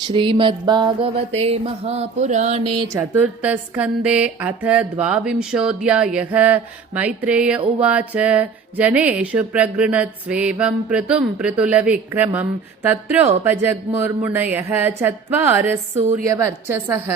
श्रीमद्भागवते महापुराणे चतुर्थस्कन्धे अथ 22 मैत्रेय उवाच। जनेषु प्रगृणत्स्वेवं पृथुं पृथुलविक्रमं तत्रोपजग्मुर्मुनयः चत्वारः सूर्यवर्चसः।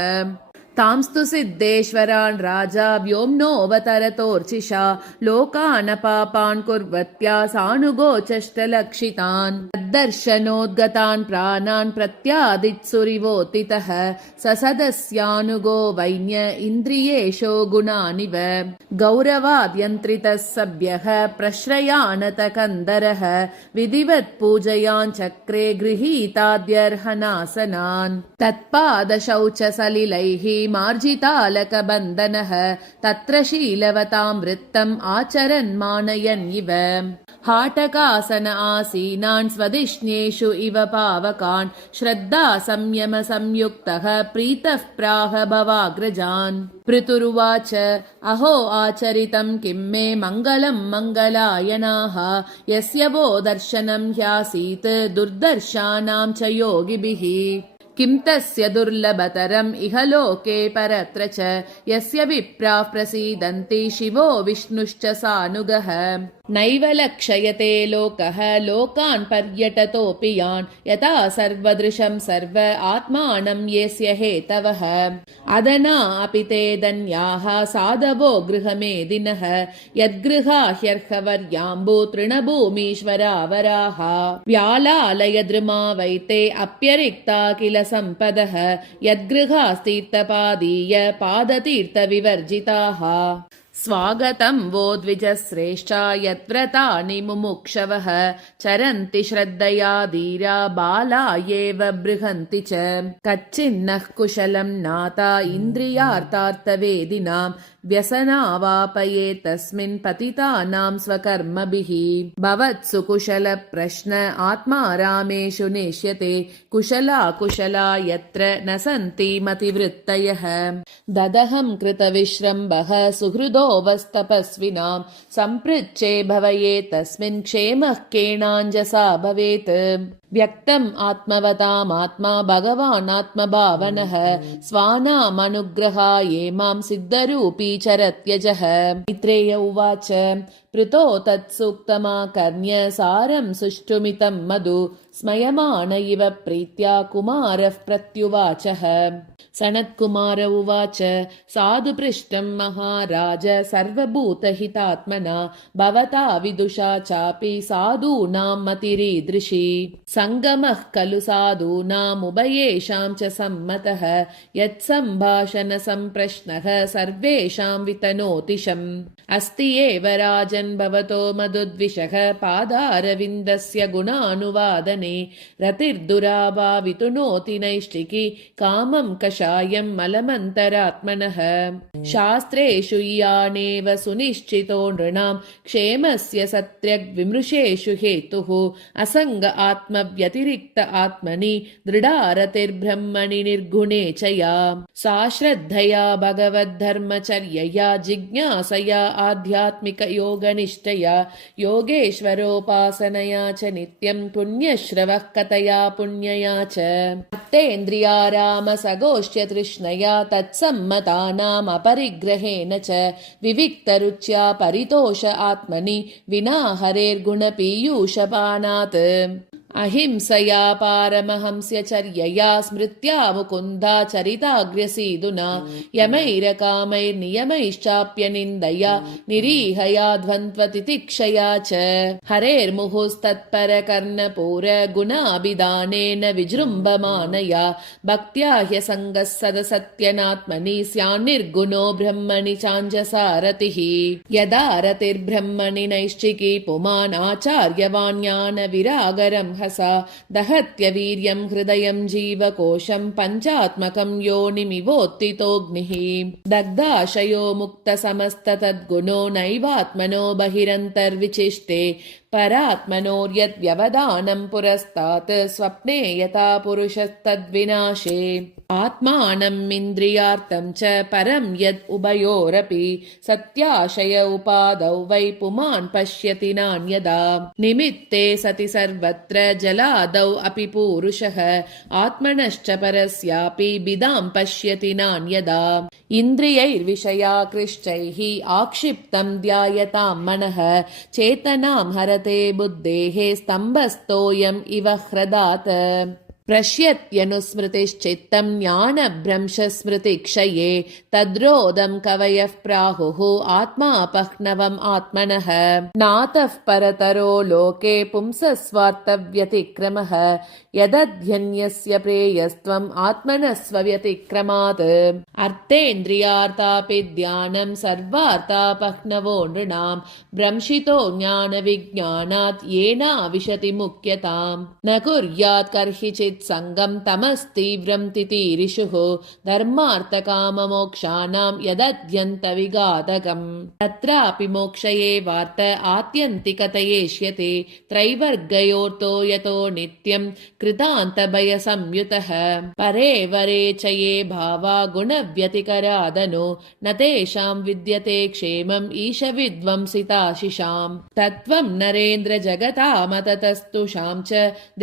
तांस्तु सिद्धेश्वरान् राजा व्योम्नोऽवतरतोर्चिषा लोकानपापान् कुर्वत्या सानुगोचष्टलक्षितान् तद्दर्शनोद्गतान् प्राणान् प्रत्यादित्सुरिवोत्थितः ससदस्यानुगो वैन्य इन्द्रियेषो गुणानिव गौरवाद्यन्त्रितः सभ्यः प्रश्रयानत कन्दरः विधिवत् पूजयान् चक्रे गृहीताद्यर्हनासनान् तत्पादशौचसलिलैः मार्जितालकबन्धनः तत्र शीलवतां वृत्तम् आचरन् मानयन् इव हाटकासन आसीनान् स्वधिष्ण्येषु इव पावकान् श्रद्धा संयम संयुक्तः प्रीतः प्राह भवाग्रजान्। पृथुरुवाच अहो आचरितं किं मे मङ्गलं मङ्गलायनाः यस्य वो दर्शनं ह्यासीत् दुर्दर्शानां च योगिभिः किं तस्य दुर्लभतरम् इह लोके परत्र च यस्य विप्राः प्रसीदन्ति शिवो विष्णुश्च सानुगः नैव लक्षयते लोकः लोकान् पर्यटतोऽपि यान् यथा सर्वदृशं सर्व आत्मानं येस्य हेतवः अदना अपि ते धन्याः साधवो गृहमेदिनः यद्गृहाह्यर्हवर्याम्बु तृणभूमीश्वरावराः व्यालालयद्रुमा वैते अप्यरिक्ता किल सम्पदः यद्गृहास्तीर्थपादीय पादतीर्थविवर्जिताः स्वागतं वो द्विजश्रेष्ठा यद्व्रतानि मुमुक्षवः चरन्ति श्रद्धया धीरा बाला एव बृहन्ति च कच्चिन्नः कुशलं नाता इन्द्रियार्थार्थवेदिनां व्यसनावापये तस्मिन् पतितानां स्वकर्मभिः भवत्सु कुशल प्रश्न आत्मा रामेषु नेष्यते कुशला कुशला यत्र न सन्ति मतिवृत्तयः ददहं कृतविश्रम्भः सुहृदो वस्तपस्विनां सम्पृच्छे भवये तस्मिन् क्षेमः केनाञ्जसा भवेत् व्यक्तम् आत्मवतामात्मा भगवान् आत्मभावनः स्वानामनुग्रहाये मां सिद्धरूपी चरत्यजः। मैत्रेय उवाच पृतो तत्सूक्तमाकर्ण्य सारं सुष्ठुमितं मधु स्मयमान इव प्रीत्या कुमारः प्रत्युवाचः। सनत्कुमार उवाच साधु पृष्टं महाराज सर्वभूतहितात्मना भवता विदुषा चापि साधूनां मतिरीदृशी सङ्गमः खलु साधूनामुभयेषां च सम्मतः यत्सम्भाषणसम्प्रश्नः सर्वेषां वितनोतिशम् अस्ति एव राजन् भवतो मधुद्विषः पादारविन्दस्य गुणानुवादने रतिर्दुराभावितुनोति नैष्टिकी कामं कषायं मलमन्तरात्मनः शास्त्रेषु यानेव सुनिश्चितो नृणां क्षेमस्य सत्यग्विमृशेषु हेतुः असङ्ग आत्मव्यतिरिक्त आत्मनि दृढारतिर्ब्रह्मणि निर्गुणे च या सा श्रद्धया भगवद्धर्मचर्यया जिज्ञासया आध्यात्मिकयोगनिष्ठया योगेश्वरोपासनया च नित्यं पुण्यश्रवः कथया पुण्यया च अर्तेन्द्रियारामसगोष्ठ्य तृष्णया तत्सम्मतानाम् अपरिग्रहेण च विविक्तरुच्या परितोष आत्मनि विना हरेर्गुणपीयूषपानात् अहिंसया पारमहंस्य चर्यया स्मृत्या मुकुन्दा चरिताग्र्यसीदुना यमैरकामैर्नियमैश्चाप्यनिन्दया निरीहया ध्वन्त्वतितिक्षया च हरेर्मुहुस्तत्परकर्णपूर गुणाभिधानेन विजृम्भमानया भक्त्या ह्यसङ्गः सदसत्यनात्मनि स्यान्निर्गुणो ब्रह्मणि चाञ्जसारतिः यदा रतिर्ब्रह्मणि नैश्चिकी पुमान् आचार्यवाण्यान विरागरं हसा दहत्यवीर्यं हृदयं जीवकोशं पञ्चात्मकं योनिमिवोत्थितोऽग्निः दग्धाशयो मुक्तसमस्ततद्गुणो नैवात्मनो बहिरन्तर्विचिष्टे परात्मनोर्यद्व्यवधानं पुरस्तात् स्वप्ने यथा पुरुषस्तद्विनाशे आत्मानम् इन्द्रियार्थं च परं यद् उभयोरपि सत्याशय उपादौ वै पुमान् पश्यति नान्यदा निमित्ते सति सर्वत्र जलादौ अपि पूरुषः आत्मनश्च परस्यापि बिदां पश्यति नान्यदा इन्द्रियैर्विषयाकृष्टैः आक्षिप्तं ध्यायतां मनः चेतनां हरते बुद्धेः स्तम्भस्थोऽयम् इव ह्रदात् पश्यत्यनुस्मृतिश्चित्तं ज्ञानभ्रंशस्मृतिक्षये तद्रोदं कवयः प्राहुः आत्मापह्नवम् आत्मनः नातः परतरो लोके पुंसः स्वार्थव्यतिक्रमः यदध्यन्यस्य प्रेयस्त्वम् आत्मनः स्वव्यतिक्रमात् अर्थेन्द्रियार्थापि ध्यानं सर्वार्थापह्नवो नृणां भ्रंशितो ज्ञानविज्ञानात् येनाविशति मुख्यताम् न कुर्यात् कर्हिचित् संगम तमस्तीव्रं तितीरिषुः धर्मार्थकाममोक्षाणां यदत्यन्तविघातकम् तत्रापि मोक्षये वार्त आत्यन्तिकतयेष्यते त्रैवर्गयोर्तो यतो नित्यं कृतान्तभयसंयुतः परे वरे च ये भावा गुणव्यतिकरादनो न तेषां विद्यते क्षेमम् ईशविद्वंसिताशिषाम् तत्त्वं नरेन्द्र जगतामततस्तुषां च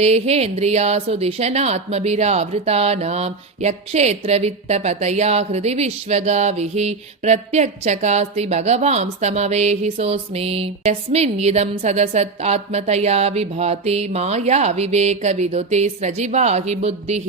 देहेन्द्रियासु दिशनात्मभिरावृतानां यक्षेत्रवित्तपतया हृदि विश्वगाविः प्रत्यक्षकास्ति भगवांस्तमवेहि सोऽस्मि यस्मिन् इदं सदसत् आत्मतया विभाति माया विवेकविदुति स्रजिवा हि बुद्धिः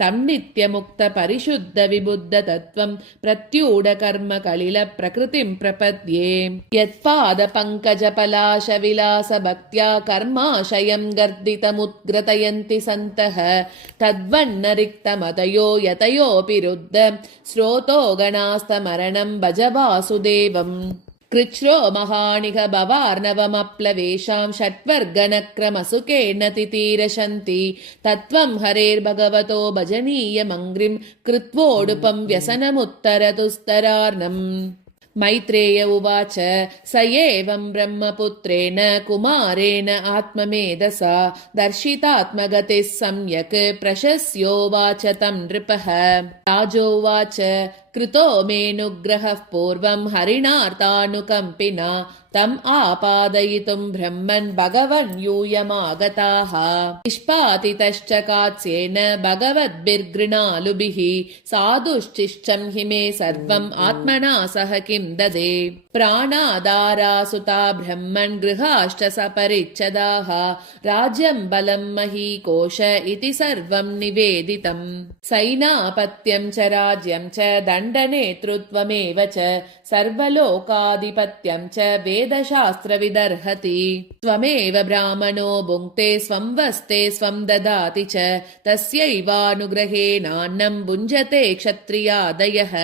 तं नित्यमुक्तपरिशुद्धविबुद्धतत्त्वं प्रत्यूढकर्मकलिलप्रकृतिं प्रपद्ये यत्पादपङ्कजपलाशविलासभक्त्या कर्माशयं गर्दितमुद्ग्रतयन्ति सन्तः तद्वन्नरिक्तमतयो यतयोऽपि रुद्ध स्रोतो गणास्तमरणं भज वासुदेवम् कृच्छ्रो महानिह भवार्णवमप्लवेषां षट्वर्गनक्रमसुखेन तितीरशन्ति तत्त्वं हरेर्भगवतो भजनीयमङ्घ्रिं कृत्वोडुपं व्यसनमुत्तरतुस्तरार्णम् मैत्रेय उवाच स एवं ब्रह्मपुत्रेण कुमारेण आत्ममेधसा दर्शितात्मगतिः सम्यक् प्रशस्योवाच तं नृपः राजोवाच कृतो मेऽनुग्रहः पूर्वं हरिणार्तानुकम्पिना तम् आपादयितुं ब्रह्मन् भगवन् यूयमागताः निष्पातितश्च कात्स्येन भगवद्भिर्गृणालुभिः साधुश्चिष्टं हि मे सर्वम् आत्मना सह किं ददे प्राणादारासुता ब्रह्मन् गृहाश्च सपरिच्छदाः राज्यं बलं महीकोश इति सर्वं निवेदितम् सैनापत्यं च राज्यं च दण्डनेतृत्वमेव च सर्वलोकाधिपत्यं च वेदशास्त्रविदर्हति त्वमेव ब्राह्मणो भुङ्क्ते स्वं वस्ते स्वं ददाति च तस्यैवानुग्रहेणान्नं भुञ्जते क्षत्रियादयः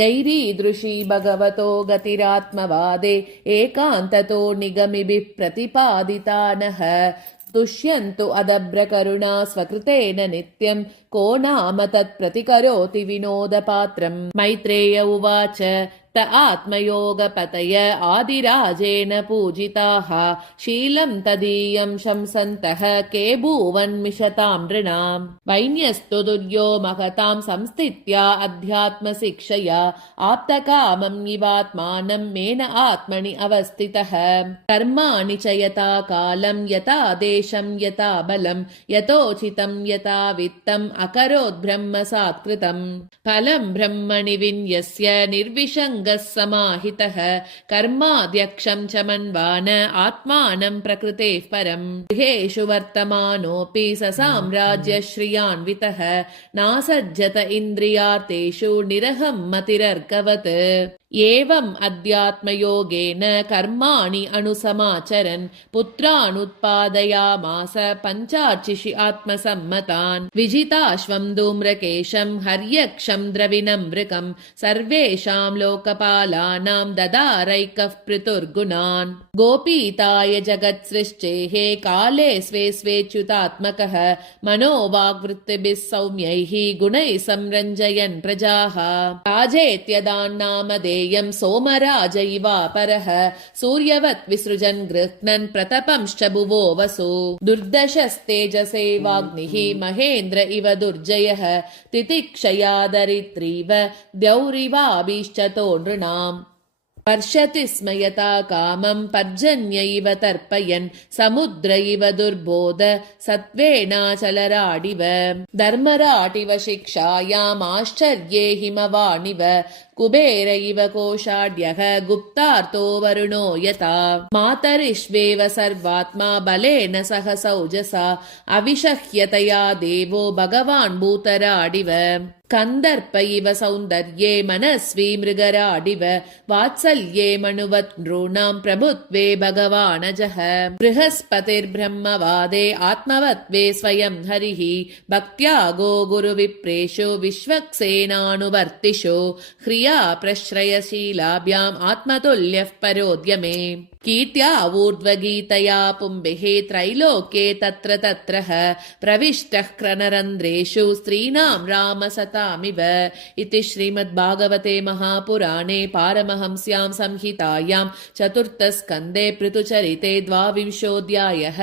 यैरीदृशी भगवतो गतिरात्मवादे एकान्ततो निगमिभिः प्रतिपादिता नः तुष्यन्तु अदभ्रकरुणा स्वकृतेन नित्यं को नाम तत्प्रतिकरोति विनोदपात्रम् मैत्रेय उवाच त आत्मयोगपतय आदिराजेन पूजिताः शीलं तदीयं शंसन्तः के भूवन्मिषतां नृणाम् वैन्यस्तु दुर्यो महतां संस्थित्या अध्यात्मशिक्षया आप्तकामं इवात्मानं मेन आत्मनि अवस्थितः कर्माणि च यथा कालं यथा देशं यथा बलं यथोचितं यथा वित्तम् अकरोत् ब्रह्म सात्कृतम् फलं ब्रह्मणि विन्यस्य निर्विशङ्गः समाहितः कर्माध्यक्षं च मन्वान आत्मानं प्रकृतेः परम् गृहेषु वर्तमानोऽपि स साम्राज्यश्रियान्वितः नासज्जत इन्द्रियार्थेषु निरहं मतिरर्कवत् एवम् अध्यात्मयोगेन कर्माणि अनुसमाचरन् पुत्रानुत्पादयामास पञ्चार्चिषि आत्मसम्मतान् विजिताश्वं धूम्रकेशं हर्यक्षं द्रविणं वृकं सर्वेषां लोकपालानां ददारैकः पृथुर्गुणान् गोपीताय जगत्सृष्टेः काले स्वे स्वेच्युतात्मकः मनोवाग्वृत्तिभिः सौम्यैः गुणैः संरञ्जयन् प्रजाः राजेत्यदान्नामधेयम् सोमराज इवापरः सूर्यवत् विसृजन् गृह्णन् प्रतपंश्च भुवो वसु दुर्दशस्तेजसे वाग्निः महेन्द्र इव दुर्जयः तितिक्षया दरित्रीव द्यौरिवाभीश्चतो नृणाम् पर्षति स्म यथा कामं पर्जन्य इव तर्पयन् समुद्र इव दुर्बोध सत्त्वेनाचलराडिव धर्मराटिव शिक्षायामाश्चर्ये हिमवानिव कुबेर इव कोशाढ्यः गुप्तार्तो वरुणो यथा मातरिष्वेव सर्वात्मा बलेन सह सौजसा अविशह्यतया देवो भगवान् भूतराडिव कन्दर्प इव सौन्दर्ये मनस्वी मृगराडिव वात्सल्ये मनुवत् नॄणां प्रभुत्वे भगवानजः बृहस्पतिर्ब्रह्मवादे आत्मवत्वे स्वयं हरिः भक्त्या गो गुरुविप्रेषु विश्वक्सेनानुवर्तिषु ह्रिया प्रश्रयशीलाभ्याम् आत्मतुल्यः परोद्यमे कीर्त्या ऊर्ध्वगीतया पुंभिः त्रैलोक्ये तत्र तत्रः प्रविष्टः क्रनरन्ध्रेषु स्त्रीणां रामसतामिव इति श्रीमद्भागवते महापुराणे पारमहंस्यां संहितायां चतुर्थस्कन्धे पृथुचरिते 12 अध्यायः।